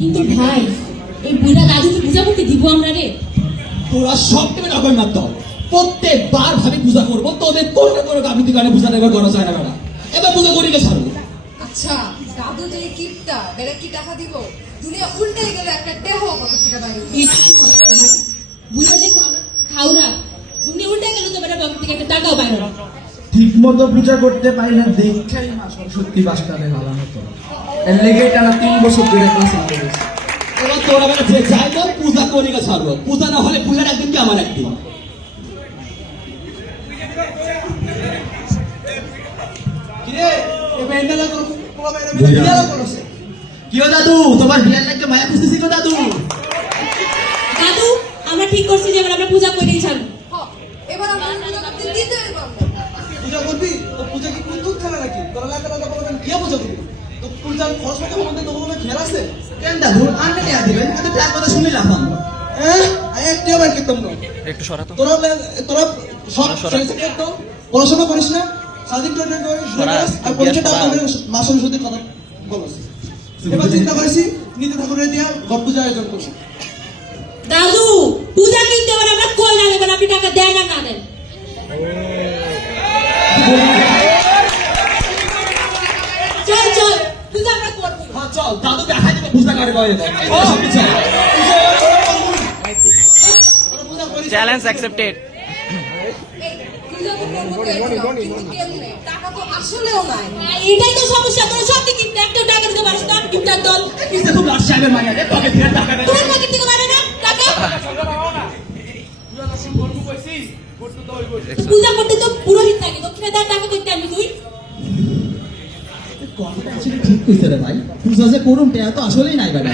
কিন্তু ভাই এই বুড়া দাদুকে পূজা করতে দিব আমরা রে? তোরা সব থেকে নগর মাত্র প্রত্যেকবার ভাবে পূজা করবো তোদের কোনো কোনো গাভীতি গানে পূজা এবার করা যায় না বেড়া এবার পূজা করি গে ছাড়বো। আচ্ছা দাদু যে কিপটা বেড়া কি টাকা দিব? দুনিয়া উল্টে গেলে একটা টেহ পকেট থেকে বাইরে হতো। এই কি সমস্যা ভাই? বুড়া দেখো আমরা খাওরা দুনিয়া উল্টে গেল তো বেটা বাবা থেকে একটা টাকাও বাইরে না। ঠিক মতো পূজা করতে পারি না দেখেই মা সরস্বতী বাসটারে ভালো হতো এর লেগে টানা 3 বছর ধরে ক্লাস করেছি। এবার তোরা বেড়া যে চাইবো পূজা করি গে ছাড়বো, পূজা না হলে পূজার একদিন কি আমার একদিন। কিও দাদু তোমার বিয়ার লাগে মায়া খুঁজতেছিল দাদু। দাদু আমরা ঠিক করছি যে এবার আমরা পূজা করেই ছাড়বো। হ, এবার আমরা পূজা করতে দিতেই পারবো। পূজা করবি তো পূজা কি কোন দুধ খেলা নাকি তোরা লাগা লাগা বলবেন কি পূজা করবি তো পূজার খরচ করতে আমাদের তো কোনো খেলা আছে কেন দাদু আনলে নিয়ে দিবেন এত টাকা কথা শুনি লাফান। হ্যাঁ একটিও বাকি তোমরা একটু সরা তো তোরা তোরা সব ছেলে তো পড়াশোনা করিস না সাদিক টোটো করিস আর পরীক্ষা দাও মা সরস্বতীর কথা বলস। এবার চিন্তা করেছি নিজে ঠাকুরের দিয়া ঘর পূজা আয়োজন করছি। দাদু পূজা কিনতে এবার আমরা কই না এবার আপনি টাকা দেন আর না দেন। চল চল পূজা আমরা করবো। হ্যাঁ চল দাদু দেখাই দেবে পূজা করে কয়ে দেয় চ্যালেঞ্জ অ্যাকসেপ্টেড। এই পূজা তো করবো তো এরকম, কিন্তু কেমনে? টাকা তো আসলেও নাই। এটাই তো সমস্যা, তোরা সব দিকে একটা টাকা দিতে পারিস না, কিপটার দল। কিসে খুব লাট সাহেবের মাইয়া রে তোকে ফের টাকা দেয়। তোর পকেট থেকে মানে না টাকা? পূজা করতে তো পুরোহিত থাকে, দক্ষিণে তার টাকা করতে আমি তুই। কথাটা আসলে ঠিক কইছে রে ভাই, পূজা যে করুম টেয়া তো আসলেই নাই বেটা।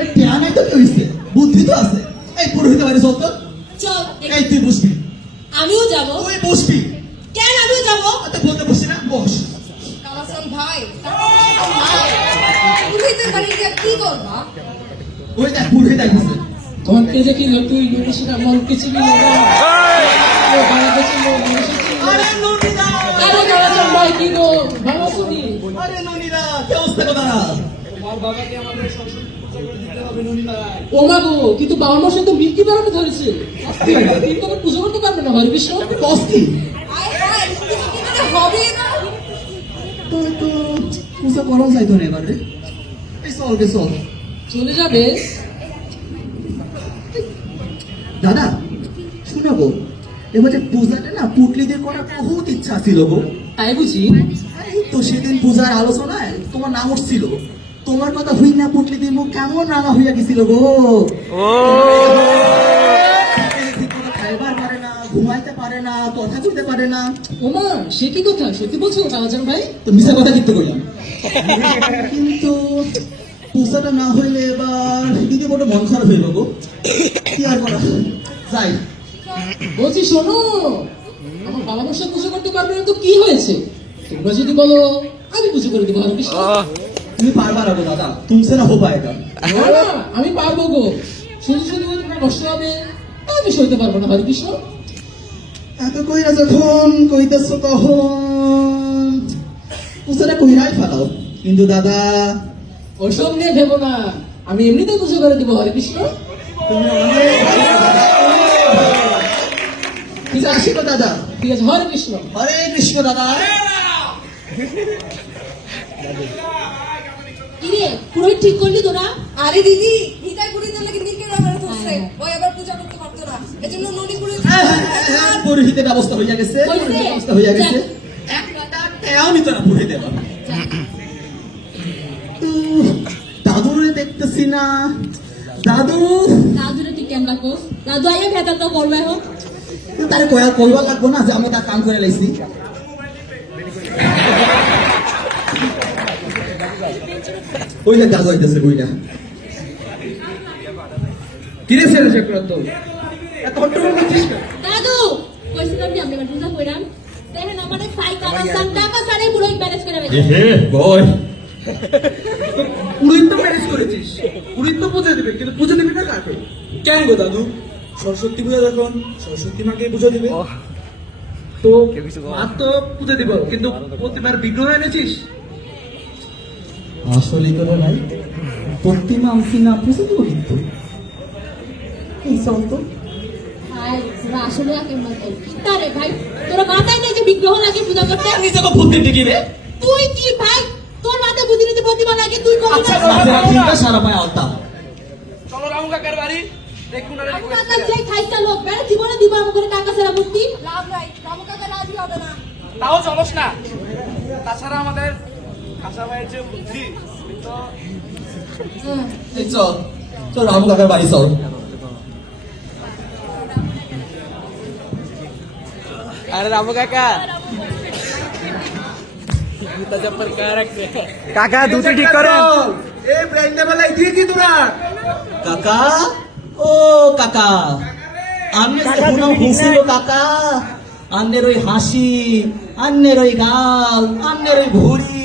এই টেয়া নাই তো কি হইছে, বুদ্ধি তো আছে। এই পুরোহিত বাড়ি চল তো। চল এই তুই বসবি, আমিও যাবো। তুই বসবি। কেন আমিও যাবো? আচ্ছা বলতে বসছি না, বস। কালাচান ভাই টাকা তো নাই। পুরোহিতের বাড়ি গিয়ে কি করবা? ওই দেখ পুরোহিত আইছে। তোমাকে দেখি তুই ইউনিভার্সিটি মন কিছু কি লাগা আরে ননিদা, আরে কালাচান ভাই কি গো ভালো শুনি আরে ননিদা, কি অবস্থা কথা? ও মা গো কিন্তু বাবা মার সাথে মিল্কি বেড়াতে ধরেছে তুমি তো পুজো করতে পারবে না হরে কৃষ্ণ বস কি? আয় হায় তুমি কি মানে হবে না? তো তো পূজা করা যায় তো এবার রে। এই চল গে চল। চলে যাবে দাদা শুনো গো, এবার যে পূজাটা না পুটলিদের করার বহুত ইচ্ছা ছিল গো। তাই বুঝি এই তো সেদিন পূজার আলোচনায় তোমার নাম উঠছিল, তোমার কথা হই না পুটলিদের মুখ কেমন রাঙা হইয়া গেছিল গো। ঠিক করে খাইবার পারে না, ঘুমাইতে পারে না, কথা কইতে পারে না। ওমা সে কি কথা সত্যি বলছো কালাচান ভাই তো মিশা কথা কিন্তু কইলাম। কিন্তু পূজাটা না হইলে এবার দিদি বড় মন খারাপ হইল গো। কি আর করা যাই। বলছি শোনো আমার বাবা মার সাথে পুজো করতে পারবে না তো কি হয়েছে তোমরা যদি বলো আমি পুজো করে দেবো হরে কৃষ্ণ তুমি পারবা না গো দাদা, তুমসে না হো পায়েগা। না, না, আমি পারবো গো শুধু শুধু তোমার কষ্ট হবে আমি সইতে পারবো না হরে কৃষ্ণ এত কইরা যখন কইতেছ তখন পূজাটা কইরাই ফেলাও। কিন্তু দাদা ওইসব নিয়ে ভেবো না আমি এমনিতেই পুজো করে দেবো হরে কৃষ্ণ তুমি অনেক ভালো দাদা, ঠিক আছে গো দাদা। ঠিক আছে হরে কৃষ্ণ হরে কৃষ্ণ দাদা। কিরে পুরোহিত ঠিক করলি তোরা? আরে দিদি নিতাই পুরোহিতের লাগে নিকে রাখার ধরছে ওই আবার পূজা করতে পারতো না এজন্য ননি পুরোহিত পুরোহিতের ব্যবস্থা হইয়া গেছে, হইছে? ব্যবস্থা হইয়া গেছে। একটা টেয়াও নিত না পুরোহিত এবার। দাদুরে দেখতেছি না, দাদু দাদুরে তুই কেন রাখোস? দাদু আইয়া ভেতালটা করবে এখন। তারে কইবা লাগবো না যে আমি তার কাম করে লাইছি। ওই না দাদু আইতেছে বইটা। কিরে ছেলে চক্রান্ত এত হট্টগোল করছিস কেন? দাদু কইছিলাম যে আমি এবার পূজা কইরাম, দেখেন আমাদের সাইকেল আসাম টাকা সারে পুরোহিত ম্যানেজ করে বেঁচে। বয় পুরোহিত তো ম্যানেজ করেছিস, পুরোহিত তো পূজা দিবে কিন্তু পূজা দিবি না কাকে? কেন গো দাদু সরস্বতী পূজা যখন সরস্বতী মাকে পূজা দিবে তো মা তো পূজা দিব কিন্তু প্রতিবার বিগ্রহ এনেছিস। আসলে কোনো নাই, প্রতিমা আনছি না পুষে দিব কিন্তু এই চল তো ভাই তোরা আসলে আগে মতো তারে ভাই তোরা মাথায় নেই যে বিগ্রহ লাগে পূজা করতে নিজে কো বুদ্ধি টিকি রে তুই কি ভাই তোর মাথায় বুদ্ধি নিতে প্রতিমা লাগে তুই কবে আচ্ছা মাঝে চিন্তা সারা পায় আলতা চলো রামু কাকার বাড়ি দেখুন না কাকা যে খাইতা লোক বেড়ে জীবনে দিব আমার করে কাকা সারা মূর্তি লাভ নাই রামু কাকা রাজি হবে না তাও চলস না তাছাড়া আমাদের আশা ভাইয়ের যে বুদ্ধি তো এই চল চল রামু কাকার বাড়ি চল আরে রামু কাকা কাকা দুটি ঠিক করেন এই ব্র্যান্ডে বেলা দিয়ে কি তোরা কাকা ও কাকা আমি কোনো হুসিল কাকা আন্নের ওই হাসি আন্নের ওই গাল আন্নের ওই ভুড়ি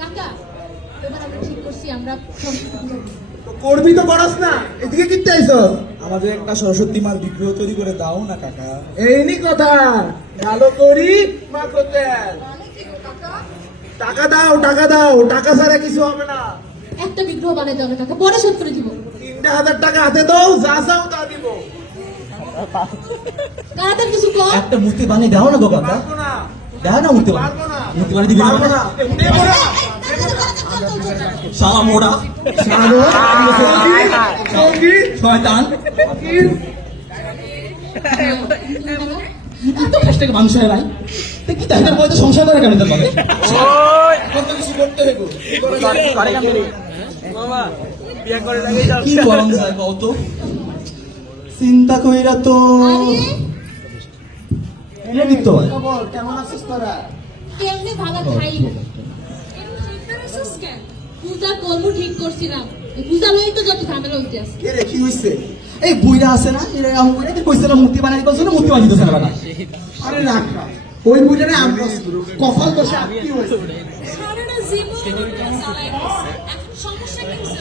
কাকা এবার আমরা ঠিক করছি আমরা সরস্বতী পূজা করব। করবি তো করস না এদিকে কি চাইছো আমাদের একটা সরস্বতী মার বিগ্রহ তৈরি করে দাও না কাকা। এই নি কথা ভালো করি মা করতে মানে কি গো কাকা টাকা দাও টাকা ছাড়া কিছু হবে না একটা বিগ্রহ বানাইতে হবে কাকা পরে শোধ করে দিব 3,000 টাকা হাতে দাও যা চাও তা দিব তাড়াতাড়ি কিছু কর একটা মূর্তি বানিয়ে দাও না গো কাকা পারবো না দাও না মূর্তি বানিয়ে পারবো না মূর্তি বানিয়ে দিবি পারবো না দেবো না শালা মোড়া সঙ্গী শয়তান এত কষ্ট থেকে মানুষ হয় ভাই তো কি তাই বলতে সংসার করে কেন তোমাকে কত কিছু করতে হবে মামা বিয়ে করে লাগেই কি গরম যায় কত চিন্তা কইরা তো আরে এনে দিতে হয় খবর কেমন আছিস তোরা কেমনে ভালো খাই পূজা করবো ঠিক করছিলাম পূজা লই তো যত ঝামেলা হইতে আছে কে রে কি হইছে এই বুইরা আছে না এরা আমাকে কইতে কইছিল মূর্তি বানাই দিবার জন্য মূর্তি বানিয়ে দিতেছে না বানা আরে রাখ না ওই বুঝে আমরা কপাল দোষে কি হইছে সারাটা জীবন সমস্যা কি হইছে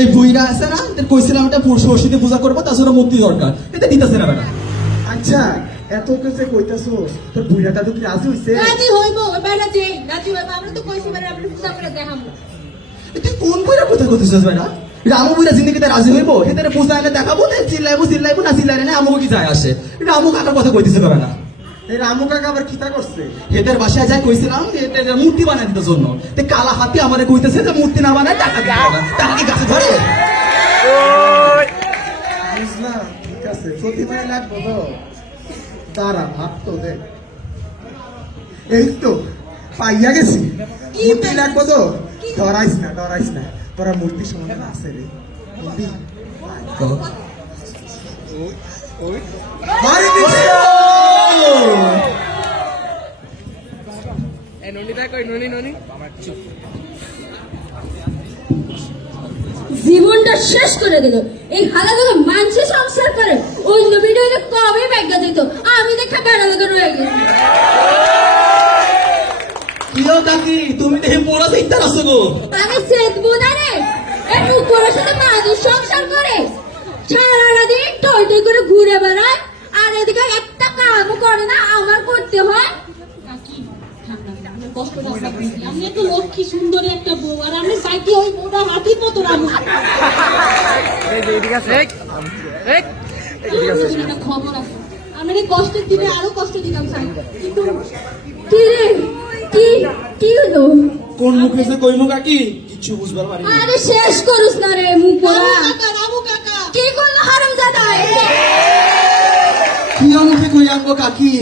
এই বুইরা আছে না এদের কইছিলাম এটা সরস্বতী পূজা করবো তার জন্য মূর্তি দরকার এটা দিতেছে না বানা আচ্ছা এত কিছু কইতাছস তোর বুইরাটা তো কি রাজি হইছে রাজি হইব বেড়া যে রাজি হইব আমরা তো কইছি বেড়া আমরা পূজা করে দেখাম তুই কোন বুইরা কথা কইতেছিস বানা রামু বুইরা জিন্দেগিতে রাজি হইব এদের পূজা এনে দেখাবো না চিল্লাইবো না চিল্লাই না আমাকে কি যায় আসে রামু কাকার কথা কইতেছে বানা এই রামু কাকা আবার কিতা করছে এদের বাসায় যাই কইছিলাম এদের মূর্তি বানাই দিতে জন্য তে কালা হাতি আমারে কইতেছে যে মূর্তি না বানায় টাকা দিতে হবে টাকা কি গাছে ধরে বুঝলাম ঠিক আছে প্রতিমায় লাগবো তো তারা ভাব তো দেখ এই তো পাইয়া গেছি মূর্তি লাগবো তো ডরাইস না তোরা মূর্তি সম্বন্ধে না আছে রে মূর্তি মারি দিছে এই ননিদা কই ননি জীবনটা শেষ করে দিল এই হালা থেকে মানুষের সংসার করে অন্য ভিডিও কবে ব্যাগা দিত আমি দেখা বেড়া লাগে রয়ে গেছি কিও কাকি তুমি দেখে পড়া শিখতে আসো গো আমি সেদবো না রে একটু উপরের সাথে মানুষ সংসার করে সারাদিন টই টই করে ঘুরে বেড়ায় আর এদিকে একটা কামও করে না আমার করতে হয় কষ্ট আমি তো লক্ষ্মী সুন্দরী একটা বউ আর আমি সাইকে ওই বউটা হাতির মতো রাখবো এদিকে আছে একটা খবর আছে আমি এই কষ্টের দিনে আরো কষ্ট দিলাম সাই কিন্তু কি রে কি হলো কোন মুখে যে কইমু কাকি কিচ্ছু বুঝবার পারি আরে শেষ করুস না রে মুখ রামু কাকা কি করলো হারামজাদা কিও মুখে কই আনবো কাকি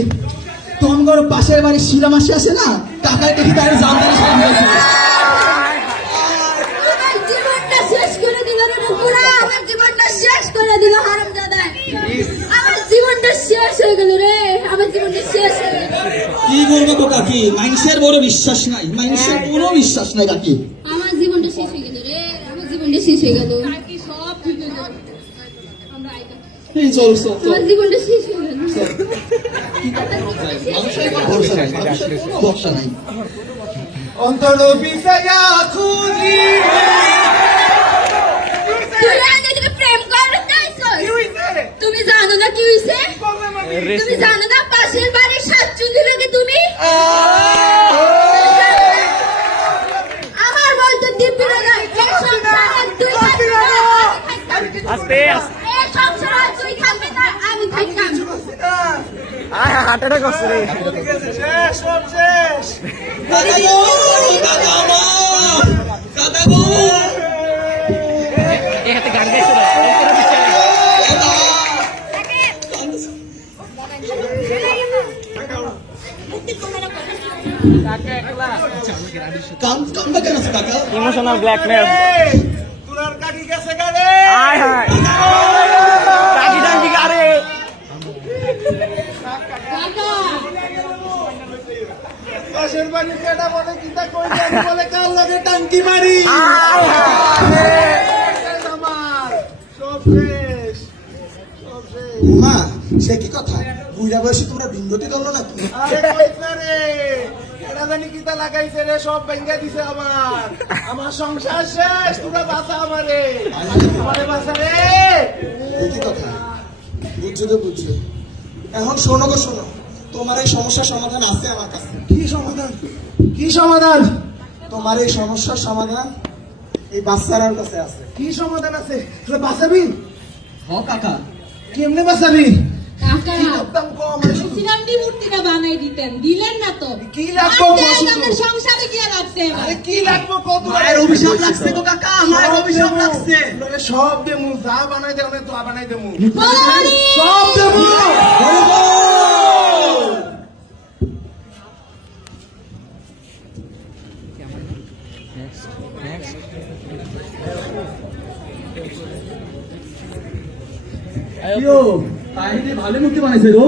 তোমার পাশের বাড়ি শিরা মাসি আছে না কাকাই দেখি তার জানদারে সব হয়েছে আমার জীবনটা শেষ করে দিল রে মুকুরা আমার জীবনটা শেষ করে দিল হারামজাদা আমার জীবনটা শেষ হয়ে গেল রে আমার জীবনটা শেষ হয়ে গেল কি করবে গো কাকি মানুষের বড় বিশ্বাস নাই মানুষের কোনো বিশ্বাস নাই কাকি আমার জীবনটা শেষ হয়ে গেল রে আমার জীবনটা শেষ হয়ে গেল কাকি সব ঠিক হয়ে গেল আমরা আইতা এই চল আমার জীবনটা শেষ হয়ে গেল ভরসা নাই অন্তর পিছায়া খুঁজি তুই আগে থেকে প্রেম করতে চাইছস তুমি জানো না কি হইছে তুমি জানো না পাশের বাড়ির সাতচুন্দি লাগে তুমি শেষ সব শেষ কাকা গো, কাকা আমার, কাকা গো। কান্দা কেন আছে কাকা? ইমোশনাল ব্ল্যাকমেল তোর কাকি গেছে গাড়ি হায় হায় কাকি ডান্ডি গারে কাকা পাশের বাড়ি কেটা বলে কিতা কই জানি বলে কাল লাগে টাঙ্কি মারি হায় হায় আমার সব শেষ সব শেষ মা সে কি কথা বুড়া বয়সে তোমরা বিন্দতি দলো নাকি? আরে কইছ না রে এটা জানি কিতা লাগাইছে রে সব ভেঙ্গা দিছে আমার সংসার শেষ তোরা বাঁচা আমারে বাঁচা রে এ কি কথা? বুঝছো তো বুঝছো। এখন শোনো গো শোনো, তোমার এই সমস্যার সমাধান আছে আমার কাছে। কি সমাধান কি সমাধান তোমার এই সমস্যার সমাধান এই বাচ্চারার কাছে আছে। কি সমাধান আছে তোরা বাঁচাবি হ কাকা, কেমনে বাঁচাবি কাকা একদম কম আমার শুধু বলছিলাম কি মূর্তিটা বানাই দিতেন, দিলেন না তো। কি লাগবো আজকে কও শুধু? আমার সংসারে কি লাগছে এবার? আরে কি লাগবো কত মায়ের অভিশাপ লাগছে গো কাকা, মায়ের অভিশাপ লাগছে। সব দেমু যা বানাই দেবো তো বানাই দেবো বলি! সব দেবো কাহিনী ভালো মূর্তি বানাইছে গো।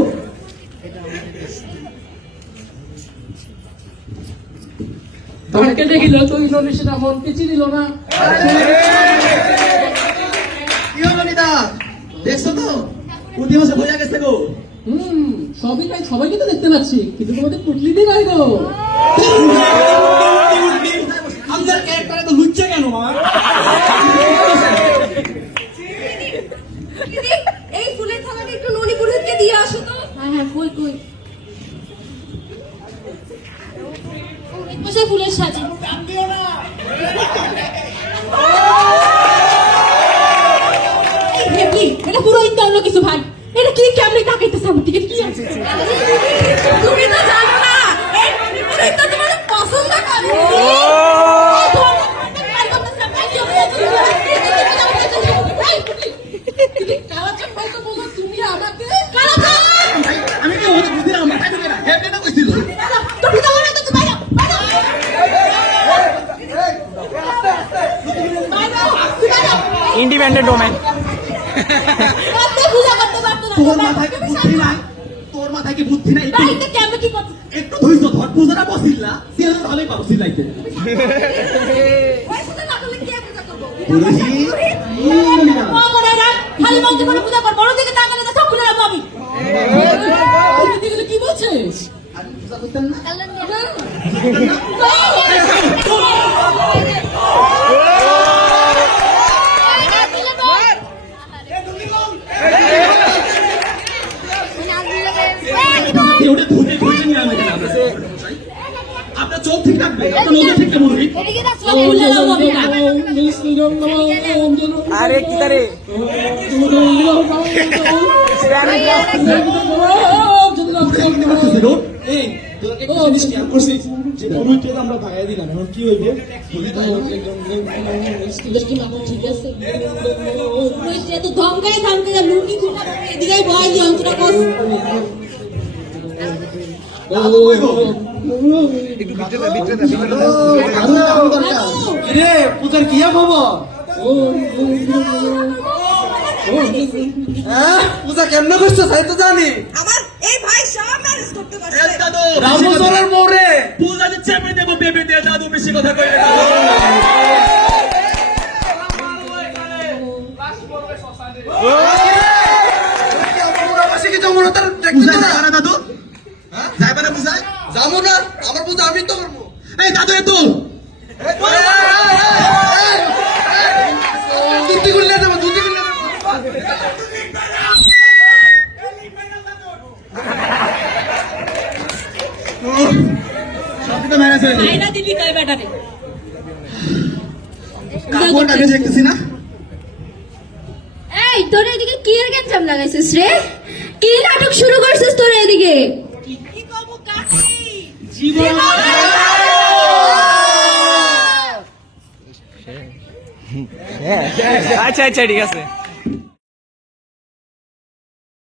তোমাকে দেখিল তুই সেটা মনকে চিনিল না। কি হলো নিদা, দেখছো তো প্রতি মাসে বোঝা গেছে গো। সবই তাই, সবাইকে তো দেখতে পাচ্ছি, কিন্তু তোমাদের পুটলিটি নাই গো। আমাদের ক্যারেক্টারে তো লুচ্চা কেন মা? দিদি, এই ফুলের থালাটা একটু ননি পুরোহিতকে দিয়ে আসো তো। হ্যাঁ হ্যাঁ, কই কই বসে ফুলের সাজি। এই ভেবলি, এটা পুরোহিত তো অন্য কিছু ভাই। এটা কি কেমনে তাকাইতেছে আমার দিকে, কি আছে? তুমি তো জানো না এই ননি পুরোহিত তো তোমাদের পছন্দ করে। এই ধরনের কাজ করতেছে, ভাই, কি হয়েছে? এই, তুমি কালাচান ভাই তো বলো তুমি আমাকে কালাচান! আমি কি ওদের বুদ্ধি না মাথায় ঢোকে না, হেঁটে না কইছিল। তুমি তো বলো তো, বাইরে, বাইরে। ইন্ডিপেন্ডেন্ট ওম্যান রাতে পূজা করতে পারতো না। তোর মাথায় কি বুদ্ধি নাই? তোর মাথায় কি বুদ্ধি নাই? বাড়িতে কেমন কি করতে? একটু ধৈর্য ধর, পূজাটা বসিল না, সিয়াল ভালোই পাবো সিলাইতে। ওই সাথে না করলে কে পূজা করবো? পুরোহিত, মনে রাখ, খালি মন্দির করে পূজা কর, বড় দিকে তাকালে তো সব খুলে রাখবো আমি। এগুলো কি বলছিস? ওটা ধুতে ধুতে নিয়ে আমাকে না। আপনার চোখ ঠিক রাখবে, আপনার নজর ঠিক রাখবে পুরোহিত। খুলে রাখবো আমি না। আরে কি তারে এই তোকে একটা জিনিস খেয়াল করছিস যে পুরোহিতকে তো আমরা ভাগাই দিলাম, এখন কি হইবে? তো ধমকায় ধমকায় লুঙ্গি খুলে এদিকে ভয় দিয়ে অন্তরা কর। রে পূজার কি খবর? হ্যাঁ পূজা কেমন করছো তাই তো জানি। আমার এই ভাই সব ম্যানেজ করতে পারছে। দাদু, রামচরণের মোড়ে পূজাতে চেপে দেবো বেবে দিয়ে, দাদু বেশি কথা কইলে না। কি জমনো তার পূজা যাবে না দাদু? হ্যাঁ? যাবে না পূজায়? যাবো না, আমার পূজা আমি তো করবো। এই দাদু এ তো দুটি গুলি দেবো, দুটি গুলি দেবো। সবই তো ম্যানেজ হয়ে যাবে। আয়না দিবি কয় ব্যাটারে? কাপড় কাটে দেখতেছি না? এই তোর এদিকে কি এর গেঞ্জাম লাগাইছিস রে? কি নাটক শুরু করছিস তোর এদিকে? আচ্ছা আচ্ছা ঠিক আছে